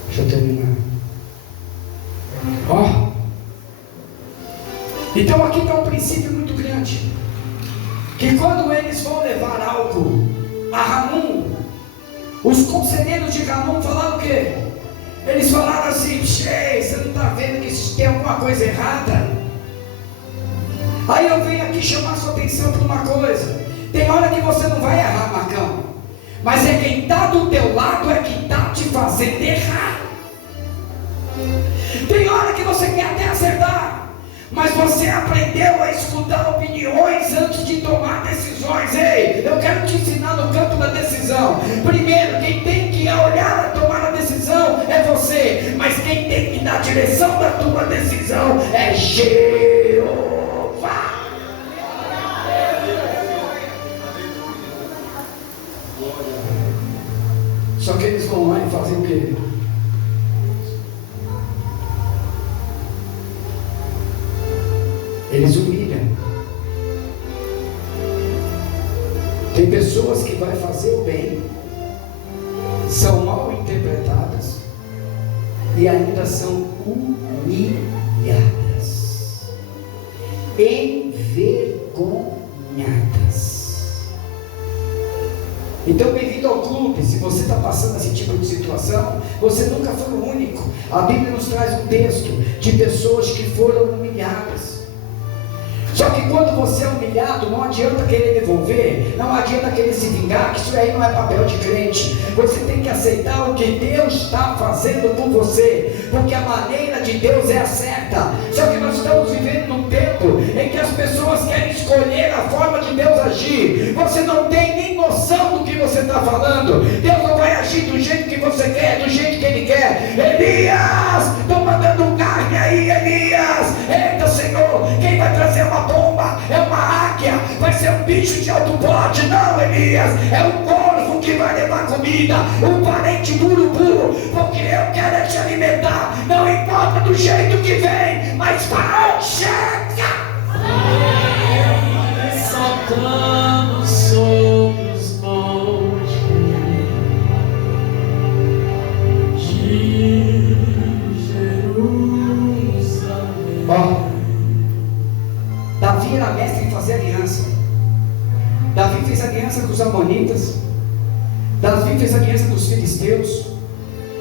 Deixa eu terminar. Ó. Então aqui está um princípio muito grande. Que quando eles vão levar algo a Hanum, os conselheiros de Hanum falaram o quê? Eles falaram assim: você não está vendo que tem alguma coisa errada? Aí eu venho aqui chamar sua atenção para uma coisa. Tem hora que você não vai errar, Marcão, mas é quem está do teu lado é que está te fazendo errar. Tem hora que você quer até acertar, mas você aprendeu a escutar opiniões antes de tomar decisões. Ei, eu quero te ensinar no campo da decisão. Primeiro, quem tem que olhar a tomar a decisão é você, mas quem tem que dar a direção da tua decisão é Jeová. Só que eles vão lá e fazem o quê? Eles humilham. Tem pessoas que vai fazer o bem, são mal interpretadas e ainda são humilhadas, envergonhadas. Então, bem-vindo ao clube. Se você está passando esse tipo de situação, você nunca foi o único. A Bíblia nos traz um texto de pessoas que foram humilhadas. Só que quando você é humilhado, não adianta querer devolver, não adianta querer se vingar, que isso aí não é papel de crente. Você tem que aceitar o que Deus está fazendo com você, porque a maneira de Deus é a certa. Só que nós estamos vivendo num tempo em que as pessoas querem escolher a forma de Deus agir. Você não tem nem noção do que você está falando. Deus não vai agir do jeito que você quer, do jeito que Ele quer. Elias, estou mandando carne aí, Elias. Eita, Senhor, quem vai trazer uma bomba? É uma águia? Vai ser um bicho de alto porte? Não, Elias, é um corvo que vai levar comida, um parente do urubu, porque eu quero é te alimentar. Não importa do jeito que vem, mas vai, chega! Saltando sobre os montes de Jerusalém. Ó, Davi era mestre em fazer aliança. Davi fez aliança com os amonitas. Davi fez aliança com os filisteus.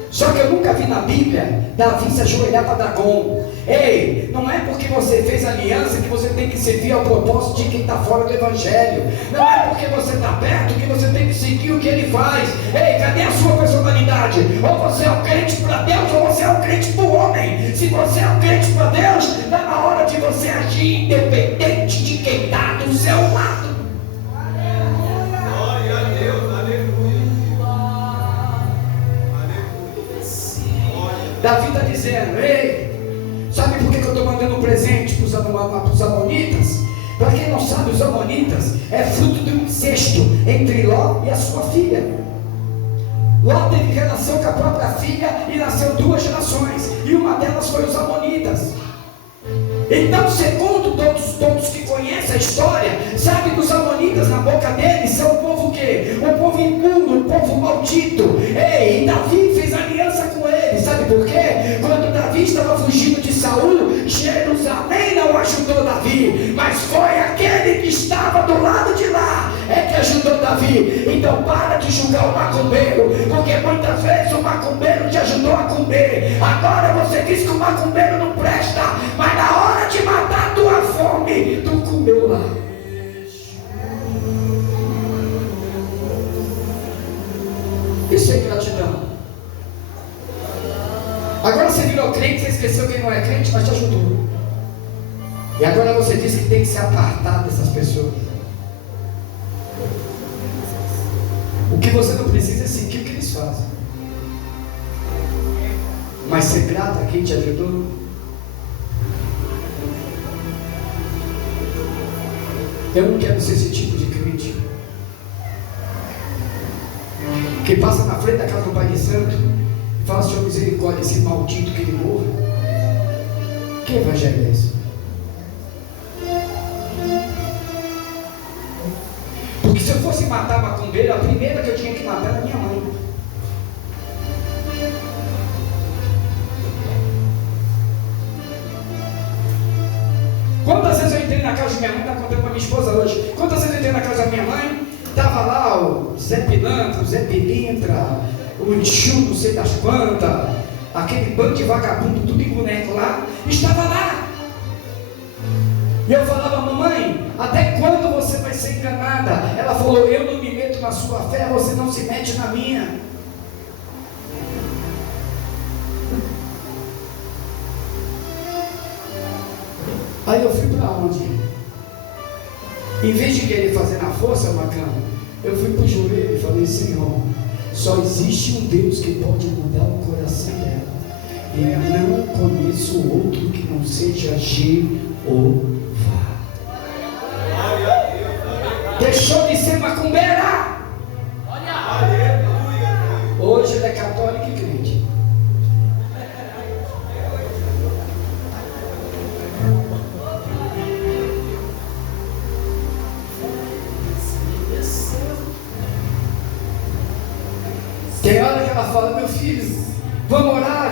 Só que eu nunca vi na Bíblia Davi se ajoelhar para Dagon. Ei, não é porque você fez aliança que você tem que servir ao propósito de quem está fora do Evangelho. Não é porque você está perto que você tem que seguir o que ele faz. Ei, cadê a sua personalidade? Ou você é um crente para Deus, ou você é um crente para o homem. Se você é um crente para Deus, está na hora de você agir independente de quem está do seu lado. Glória a Deus, aleluia. Davi está dizendo: ei, sabe por que eu estou mandando um presente para os amonitas? Para quem não sabe, os amonitas é fruto de um incesto entre Ló e a sua filha. Ló teve relação com a própria filha e nasceu 2 gerações, e uma delas foi os amonitas. Então, segundo todos que conhecem a história, sabe que os amonitas na boca deles são um povo o quê? Um povo imundo, um povo maldito. Ei, e Davi fez aliança com eles. Sabe por quê? Quando Davi estava fugindo de Saul, Jerusalém não ajudou Davi, mas foi aquele que estava do lado de lá que ajudou Davi. Então para de julgar o macumbeiro, porque muitas vezes o macumbeiro te ajudou a comer. Agora você diz que o macumbeiro não presta, mas na hora de matar a tua fome, tu comeu lá. Isso é gratidão. Agora você virou crente, você esqueceu quem não é crente, mas te ajudou. E agora você diz que tem que se apartar dessas pessoas. O que você não precisa é seguir o que eles fazem, mas ser grato a quem te ajudou. Eu não quero ser esse tipo de crente. que passa na frente da casa do Pai de Santo e fala: Senhor, misericórdia, esse maldito que ele morra. Que evangelho é esse? Porque se eu fosse matar a macumbeira, a primeira que eu tinha que matar era minha mãe. Quantas vezes eu entrei na casa de minha mãe, está contando para minha esposa hoje, quantas vezes eu entrei na casa da minha mãe, estava lá o Zé Pilantra, o Zé Pilintra, o Enxu, não sei das quantas, aquele bando de vagabundo, tudo em boneco lá, estava lá. E eu falava: mamãe, até quando você vai ser enganada? Ela falou: eu não me meto na sua fé, você não se mete na minha. Aí eu fui para onde? Em vez de querer fazer na força, bacana, eu fui para o joelho e falei: Senhor, só existe um Deus que pode mudar o coração dela. E eu não conheço outro que não seja Jeová. Deixou de ser macumbeira. Hoje ela é católica e crente. Tem hora que ela fala: meu filho, vamos orar,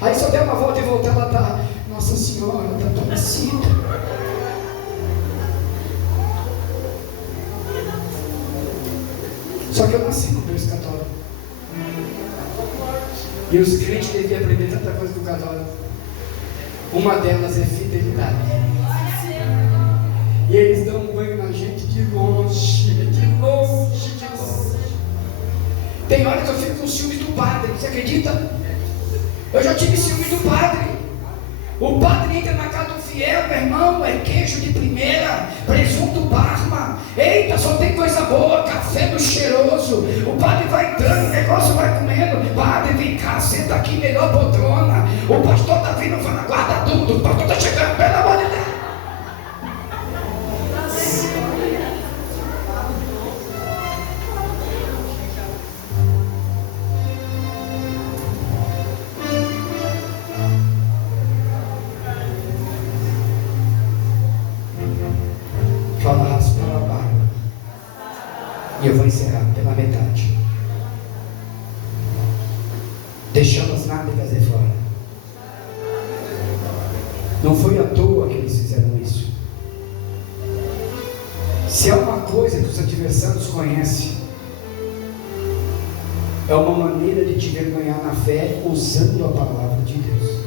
aí só der uma volta e voltar, ela está: Nossa Senhora, está parecida. Só que eu nasci no berço católico. E os crentes deviam aprender tanta coisa do católico. Uma delas é fidelidade. E eles dão um banho na gente de longe, de longe, de longe. Tem hora que eu fico com ciúme do padre, você acredita? Eu já tive ciúme do padre. O padre entra na casa do fiel, meu irmão, é queijo de primeira, presunto Parma. Eita, só tem coisa boa, café do cheiroso. O padre vai entrando, o negócio vai comendo. Padre, vem cá, senta aqui, melhor poltrona. O pastor está vindo, fala: guarda tudo, o pastor está chegando, pelo amor de Deus. Fala: raspar a barba. E eu vou encerrar pela metade, deixando as nádegas de fora. Não foi à toa que eles fizeram isso. Se é uma coisa que os adversários conhecem, é uma maneira de te vergonhar na fé usando a palavra de Deus.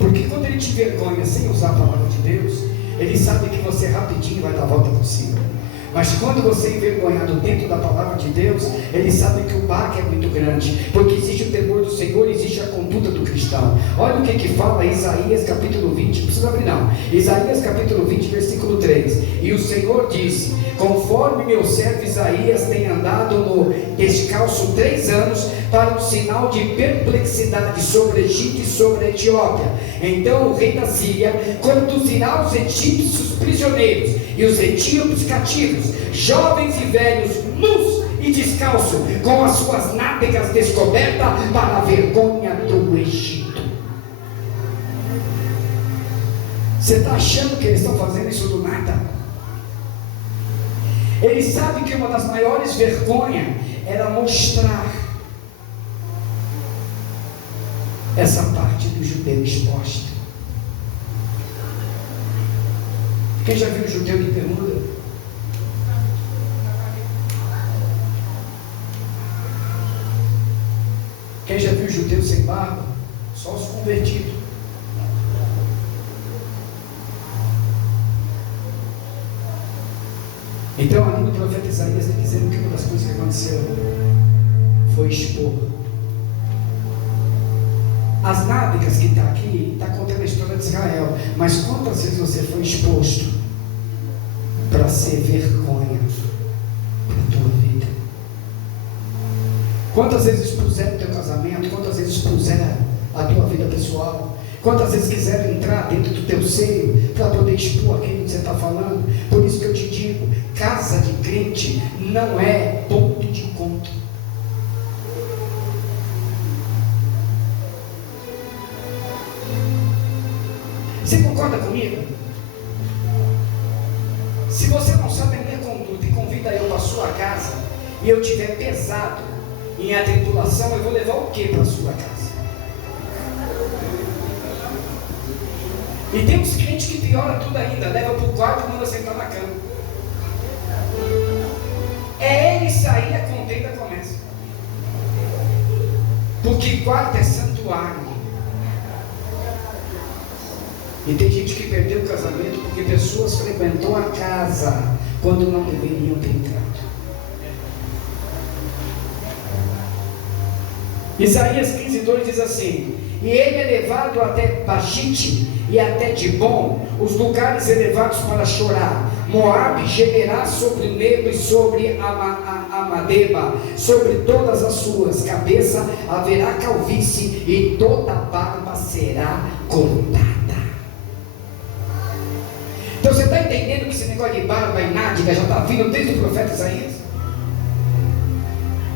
Porque quando ele te vergonha sem usar a palavra de Deus, ele sabe que você rapidinho vai dar a volta por cima. Mas quando você é envergonhado dentro da palavra de Deus, ele sabe que o baque é muito grande, porque existe o temor do Senhor, existe a conduta do cristão. Olha o que fala Isaías capítulo 20, não precisa abrir não, Isaías capítulo 20, versículo 3. E o Senhor disse: conforme meu servo Isaías tem andado no descalço 3 anos, para um sinal de perplexidade sobre o Egito e sobre a Etiópia, então o rei da Síria conduzirá os egípcios prisioneiros e os etíopes cativos, jovens e velhos, nus e descalços, com as suas nádegas descobertas, para a vergonha do Egito. Você está achando que eles estão fazendo isso do nada? Eles sabem que uma das maiores vergonhas era mostrar essa parte do judeu exposta. Quem já viu o judeu de bermuda? Quem já viu o judeu sem barba? Só os convertidos. Então ali no profeta Isaías está dizendo que uma das coisas que aconteceu foi expor. As nádegas que está aqui, está contando a história de Israel, mas quantas vezes você foi exposto para ser vergonha para a tua vida? Quantas vezes expuseram o teu casamento? Quantas vezes expuseram a tua vida pessoal? Quantas vezes quiseram entrar dentro do teu seio para poder expor aquilo que você está falando? Por isso que eu te digo, casa de crente crente não é ponto de encontro. Você concorda comigo? Se você não sabe a minha conduta e convida eu para a sua casa, e eu tiver pesado em atribulação, eu vou levar o que para a sua casa? E tem uns crentes que piora tudo ainda, leva para o quarto e manda sentar na cama. É ele sair, a contenda começa. Porque quarto é santuário. E tem gente que perdeu o casamento porque pessoas frequentou a casa quando não deveriam ter entrado. Isaías 15:2 diz assim: e ele é levado até Bajite e até Dibom, os lugares elevados para chorar. Moabe gemerá sobre o Nebo e sobre a Madeba, sobre todas as suas cabeças haverá calvície e toda barba será cortada. Então você está entendendo que esse negócio de barba e nádega já está vindo desde o profeta Isaías?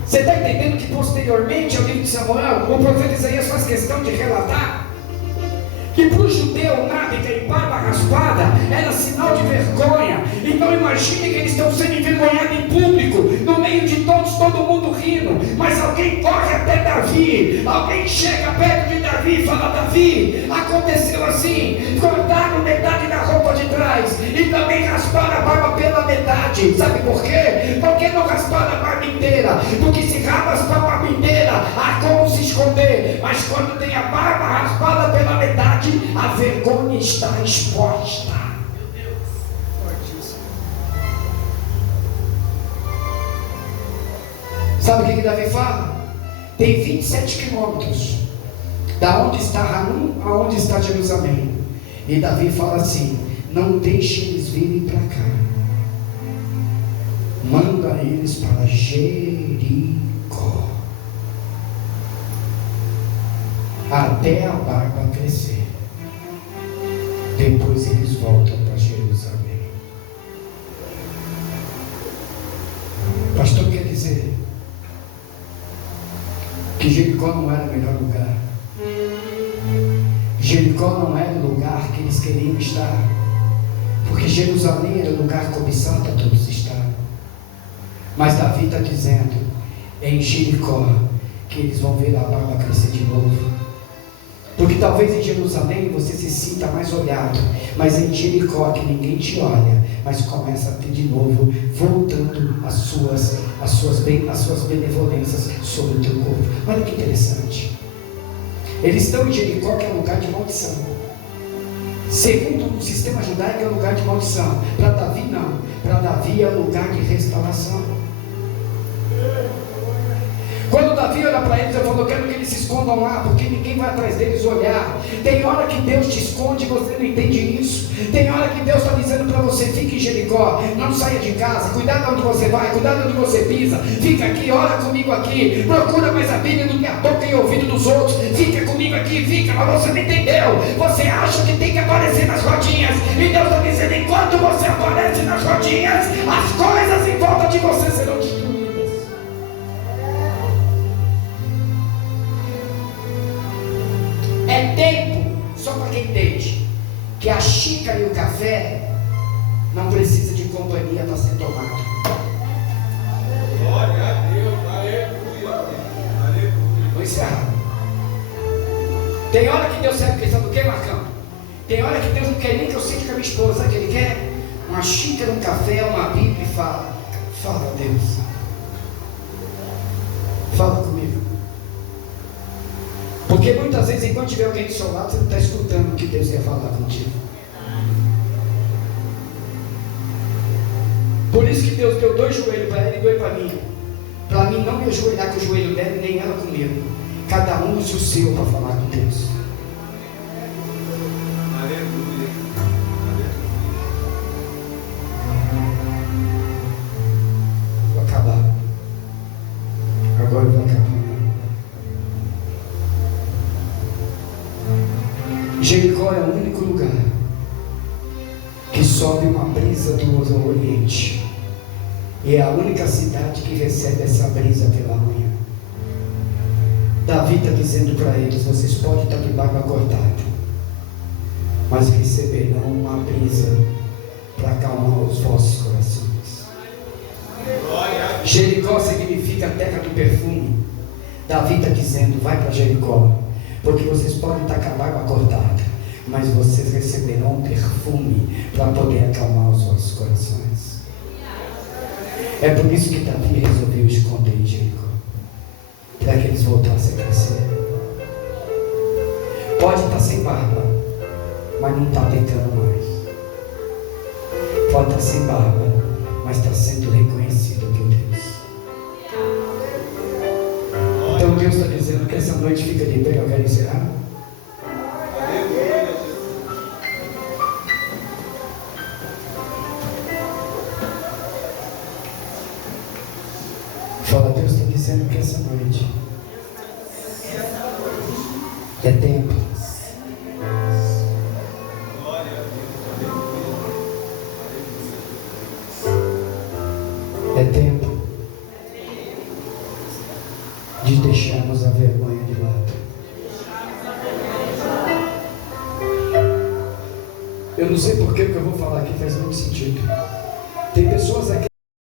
Você está entendendo que posteriormente ao livro de Samuel, o profeta Isaías faz questão de relatar que para o judeu nádega e barba raspada era sinal de vergonha. Então imagine que eles estão sendo envergonhados em público, no meio de todos, todo mundo rindo, mas alguém corre até Davi, alguém chega perto de Davi e fala: Davi, aconteceu assim, cortaram metade da roupa de trás e também rasparam a barba pela metade. Sabe por quê? Porque não rasparam a barba inteira? Porque se raspar a barba inteira, há como se esconder, mas quando tem a barba raspada pela metade, a vergonha está exposta. Meu Deus, fortíssimo. Sabe o que Davi fala? Tem 27 quilômetros da onde está Hanum aonde está Jerusalém. E Davi fala assim: não deixe eles virem para cá, manda eles para Jericó, até a barba crescer. Depois eles voltam para Jerusalém. Pastor, quer dizer que Jericó não era o melhor lugar. Jericó não era o lugar que eles queriam estar, porque Jerusalém era o lugar cobiçado para todos estar. Mas Davi está dizendo: é em Jericó que eles vão ver a barba crescer de novo. Porque talvez em Jerusalém você se sinta mais olhado, mas é em Jericó que ninguém te olha, mas começa a ter de novo, voltando as suas benevolências sobre o teu corpo. Olha que interessante. Eles estão em Jericó, que é um lugar de maldição. Segundo o sistema judaico, é um lugar de maldição. Para Davi não. Para Davi é um lugar de restauração. Quando Davi olha para eles, eu falo: eu quero que eles se escondam lá, porque ninguém vai atrás deles olhar. Tem hora que Deus te esconde e você não entende isso. Tem hora que Deus está dizendo para você: fique em Jericó, não saia de casa, cuidado onde você vai, cuidado onde você pisa, fica aqui, ora comigo aqui, procura mais a Bíblia do que a boca e ouvido dos outros, fica comigo aqui, fica, mas você não entendeu. Você acha que tem que aparecer nas rodinhas, e Deus está dizendo: enquanto você aparece nas rodinhas, as coisas em volta de você serão destruídas. É tempo, só para quem entende, que a xícara e o café não precisa de companhia para ser tomado. Glória a Deus, aleluia, aleluia. Vou encerrar. Tem hora que Deus sabe questão do que, Marcão? Tem hora que Deus não quer nem que eu sente com a minha esposa. Sabe o que Ele quer? Uma xícara, um café, uma Bíblia e fala: fala, Deus, fala comigo. Porque muitas vezes, enquanto tiver alguém do seu lado, você não está escutando o que Deus quer falar contigo. Por isso que Deus deu 2 joelhos para ela e 2 para mim. Para mim não me ajoelhar com o joelho dela, nem ela comigo. Cada um use o seu para falar com Deus. Aleluia. Vou acabar. Agora eu vou acabar. Jericó é o único lugar que sobe uma brisa do Oriente E é a única cidade que recebe essa brisa pela manhã. Davi está dizendo para eles: vocês podem estar de barba cortada, mas receberão uma brisa para acalmar os vossos corações. Jericó significa terra do perfume. Davi está dizendo: vai para Jericó, porque vocês podem estar com a barba cortada, mas vocês receberão um perfume para poder acalmar os vossos corações. É por isso que Davi resolveu esconder em Jericó, para que eles voltassem a crescer. Pode estar sem barba, mas não está pecando mais. Pode estar sem barba, mas está sendo reconhecido por Deus. Então Deus está dizendo que essa noite fica de pé. Eu quero encerrar. Fala, Deus está dizendo que essa noite é tempo de deixarmos a vergonha de lado. Eu não sei porque o que eu vou falar aqui faz muito sentido. Tem pessoas aqui